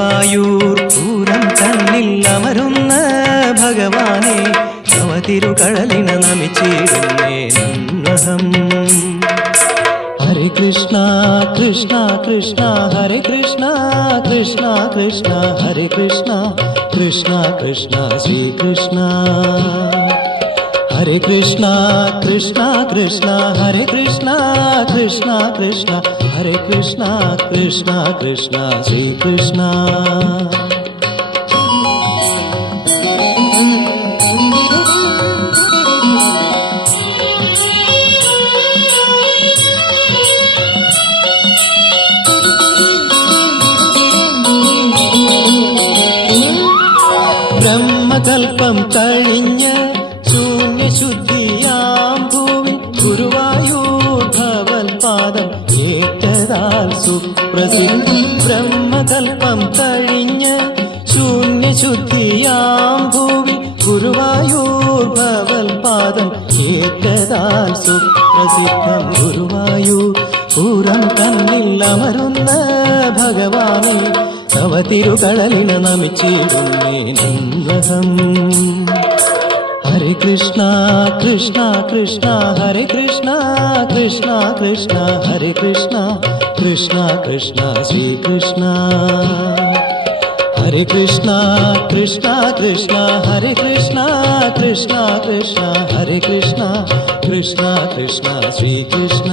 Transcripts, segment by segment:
ഗുരുവായൂർ പൂരം തന്നിൽ അമരുന്ന ഭഗവാനെ നവതിരുകടലിന നമിച്ചിടുന്നേ നന്മഹം. ഹരേ കൃഷ്ണ കൃഷ്ണ കൃഷ്ണ ഹരേ കൃഷ്ണ കൃഷ്ണ കൃഷ്ണ ഹരേ കൃഷ്ണ കൃഷ്ണ കൃഷ്ണ ശ്രീകൃഷ്ണ. ഹരേ കൃഷ്ണ കൃഷ്ണ കൃഷ്ണ ഹരേ കൃഷ്ണ കൃഷ്ണ കൃഷ്ണ ഹരേ കൃഷ്ണ കൃഷ്ണ കൃഷ്ണ ശ്രീകൃഷ്ണ. ബ്രഹ്മകൽപ്പം കഴിഞ്ഞ് ശൂന്യശുദ്ധിയാം ഭൂമി ഗുരുവായൂർ ഭവൽപാദം ഏറ്റതാൽ സുപ്രസിദ്ധി. ബ്രഹ്മകൽപ്പം കഴിഞ്ഞ് ശൂന്യശുദ്ധിയാം ഭൂമി ഗുരുവായൂർ ഭവൽപാദം ഏറ്റതാൽ സുപ്രസിദ്ധം. ഗുരുവായൂർ പൂരം തന്നിൽ അമരുന്ന ഭഗവാനെ നവതിരുകടലിന നമിച്ചിടുന്നേ നന്മഹം. ഹരേ കൃഷ്ണ കൃഷ്ണ കൃഷ്ണ ഹരേ കൃഷ്ണ കൃഷ്ണ കൃഷ്ണ ഹരേ കൃഷ്ണ കൃഷ്ണ കൃഷ്ണ ശ്രീകൃഷ്ണ. ഹരേ കൃഷ്ണ കൃഷ്ണ കൃഷ്ണ ഹരേ കൃഷ്ണ കൃഷ്ണ കൃഷ്ണ ഹരേ കൃഷ്ണ കൃഷ്ണ കൃഷ്ണ ശ്രീകൃഷ്ണ.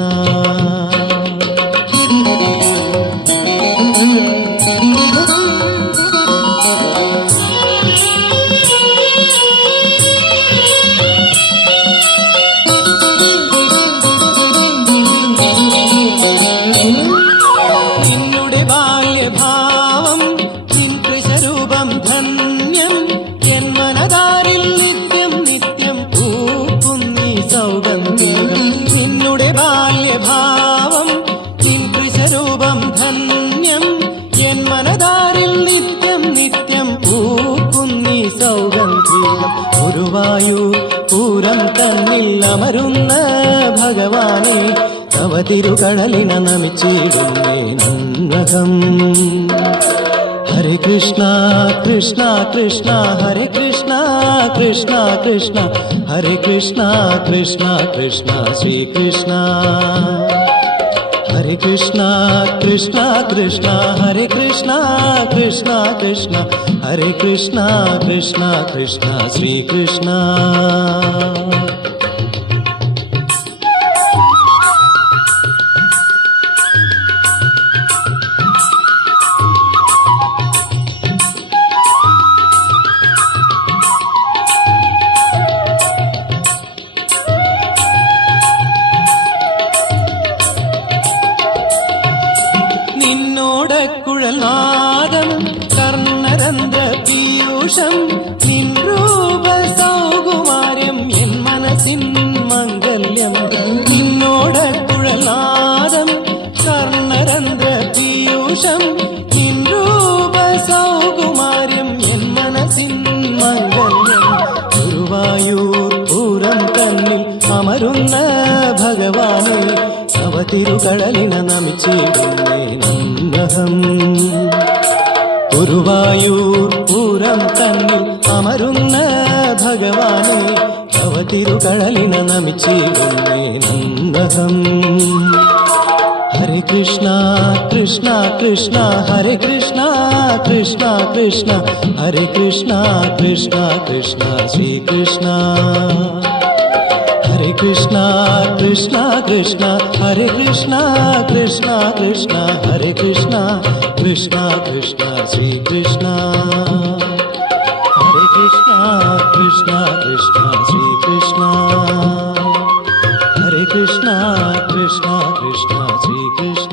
നിന്നുടെ ബാല്യഭാവം നിൻ കൃശരൂപം ധന്യം ജന്മനതാരിൽ നിത്യം നിത്യം പൂക്കുന്നീ സൗഗന്ധികം. നിന്നുടെ ബാല്യഭാവം നിൻ കൃശരൂപം ധന്യം ജന്മനതാരിൽ നിത്യം നിത്യം പൂക്കുന്നീ സൗഗന്ധികം. ഗുരുവായൂർ പൂരം തന്നിൽ അമരുന്ന ഭഗവാനെ നവതിരുകടലിന നമിച്ചിടുന്നേ നന്മഹം. ഹരേ കൃഷ്ണ കൃഷ്ണ കൃഷ്ണ ഹരേ കൃഷ്ണ കൃഷ്ണ കൃഷ്ണ ഹരേ കൃഷ്ണ കൃഷ്ണ കൃഷ്ണ ശ്രീകൃഷ്ണ. ഹരേ കൃഷ്ണ കൃഷ്ണ കൃഷ്ണ ഹരേ കൃഷ്ണ കൃഷ്ണ കൃഷ്ണ ഹരേ കൃഷ്ണ കൃഷ്ണ കൃഷ്ണ ശ്രീകൃഷ്ണ. കുഴൽനാദം കർണരന്ധ്ര പീയൂഷം നിൻ രൂപ സൗകുമാര്യം എൻ മനസ്സിൻ മംഗല്യം. നിന്നോട് കുഴൽനാദം കർണരന്ധ്ര പീയൂഷം നിൻ രൂപ സൗകുമാര്യം എൻ മനസ്സിൻ മംഗല്യം. ഗുരുവായൂർ പൂരം തന്നിൽ അമരുന്ന ഭഗവാനെ നവതിരുകടലിന നമിച്ചിടുന്നേ നന്മഹം. ഗുരുവായൂർ പൂരം തന്നിൽ അമരുന്ന ഭഗവാനെ നവതിരുകടലിന നമിച്ചിടുന്നേ നന്മഹം. ഹരേ കൃഷ്ണ കൃഷ്ണ കൃഷ്ണ ഹരേ കൃഷ്ണ കൃഷ്ണ കൃഷ്ണ ഹരേ കൃഷ്ണ കൃഷ്ണ കൃഷ്ണ ശ്രീകൃഷ്ണ. ഹരേ കൃഷ്ണ കൃഷ്ണ കൃഷ്ണ ഹരേ കൃഷ്ണ കൃഷ്ണ കൃഷ്ണ ഹരേ കൃഷ്ണ കൃഷ്ണ കൃഷ്ണ ശ്രീകൃഷ്ണ. ഹരേ കൃഷ്ണ കൃഷ്ണ കൃഷ്ണ ശ്രീകൃഷ്ണ. ഹരേ കൃഷ്ണ കൃഷ്ണ കൃഷ്ണ ശ്രീകൃഷ്ണ.